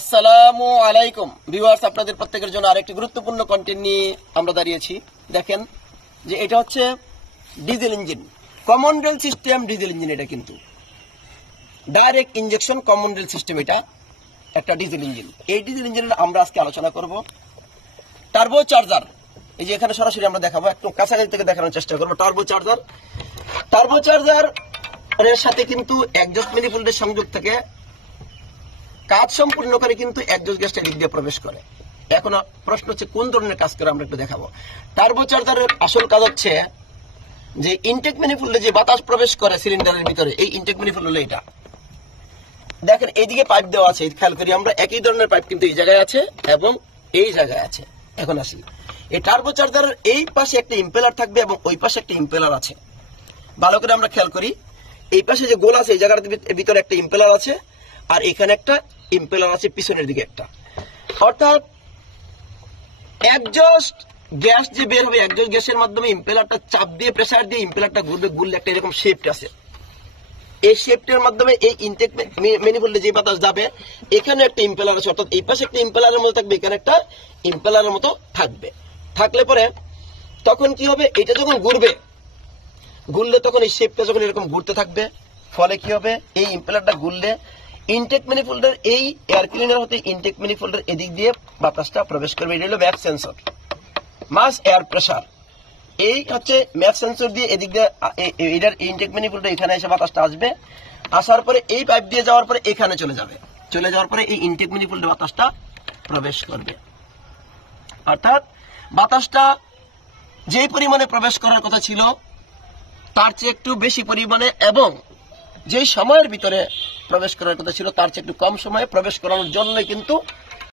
আসসালামু আলাইকুম ভিউয়ার্স, আপনাদের প্রত্যেকের জন্য আরেকটি গুরুত্বপূর্ণ কন্টেন্ট নিয়ে আমরা দাঁড়িয়েছি। দেখেন যে এটা হচ্ছে diesel engine, common rail system diesel engine. এটা কিন্তু direct injection common rail system, এটা একটা ডিজেল ইঞ্জিন। এই ডিজেল ইঞ্জিনের আমরা আজকে আলোচনা করব টার্বো চার্জার। এই যে এখানে সরাসরি আমরা দেখাবো, একটু কাছাকাছি থেকে দেখানোর চেষ্টা করবো। টার্বো চার্জার এর সাথে কিন্তু এক্সজস্ট ম্যানিফোল্ডের সংযোগ থেকে কাজ সম্পূর্ণ করে কিন্তু এক্সজস্ট গ্যাসটা দিক দিয়ে প্রবেশ করে। এখন প্রশ্ন হচ্ছে কোন ধরনের কাজ করে, আমরা একটু দেখাবো। টার্বো চার্জারের আসল কাজ হচ্ছে যে ইনটেক ম্যানিফোল্ডে যে বাতাস প্রবেশ করে সিলিন্ডারের ভিতরে, এই ইনটেক ম্যানিফোল্ড হলো এটা। দেখেন এইদিকে পাইপ দেওয়া আছে, খেয়াল করি আমরা, একই ধরনের পাইপ কিন্তু এই জায়গায় আছে এবং এই জায়গায় আছে। এখন আসি, এই টার্বো চার্জারের এই পাশে একটা ইম্পেলার থাকবে এবং ওই পাশে একটা ইম্পেলার আছে। ভালো করে আমরা খেয়াল করি, এই পাশে যে গোল আছে এই জায়গার ভিতরে একটা ইম্পেলার আছে, আর এখানে একটা ইম্পেলার আছে পিছনের দিকে একটা। অর্থাৎ এক্সজস্ট গ্যাস যে বের হবে, এক্সজস্ট গ্যাসের মাধ্যমে ইম্পেলারটা চাপ দিয়ে প্রেসার দিয়ে ইম্পেলারটা ঘুরবে, ঘুরলে একটা এরকম শেপট আছে। এই শেপটের মাধ্যমে এই ইনটেক ম্যানিফোল্ডে যে বাতাস যাবে, এখানে একটা ইম্পেলার আছে। অর্থাৎ এই পাশে একটা ইম্পেলারের মতো থাকবে, এখানে একটা ইম্পেলারের মতো থাকবে। থাকলে পরে তখন কি হবে, এটা যখন ঘুরলে তখন এই শেপটা যখন এরকম ঘুরতে থাকবে, ফলে কি হবে, এই ইম্পেলারটা ঘুরলে ইনটেক ম্যানিফোল্ডের এই এয়ার ক্লিনার হতে ইনটেক ম্যানিফোল্ডের এদিক দিয়ে বাতাসটা প্রবেশ করবে। এটা হলো ম্যাপ সেন্সর, মাস এয়ার প্রেসার। এই হচ্ছে ম্যাপ সেন্সর দিয়ে এদিক দিয়ে এটার ইনটেক ম্যানিফোল্ডে এখানে এসে বাতাসটা আসবে। আসার পরে এই পাইপ দিয়ে যাওয়ার পরে এখানে চলে যাওয়ার পরে এই ইনটেক ম্যানিফোল্ডে বাতাসটা প্রবেশ করবে। অর্থাৎ বাতাসটা যে পরিমাণে প্রবেশ করার কথা ছিল তার চেয়ে একটু বেশি পরিমাণে, এবং যে সময়ের ভিতরে প্রবেশ করার কথা ছিল তার চেয়ে একটু কম সময়ে প্রবেশ করানোর জন্য কিন্তু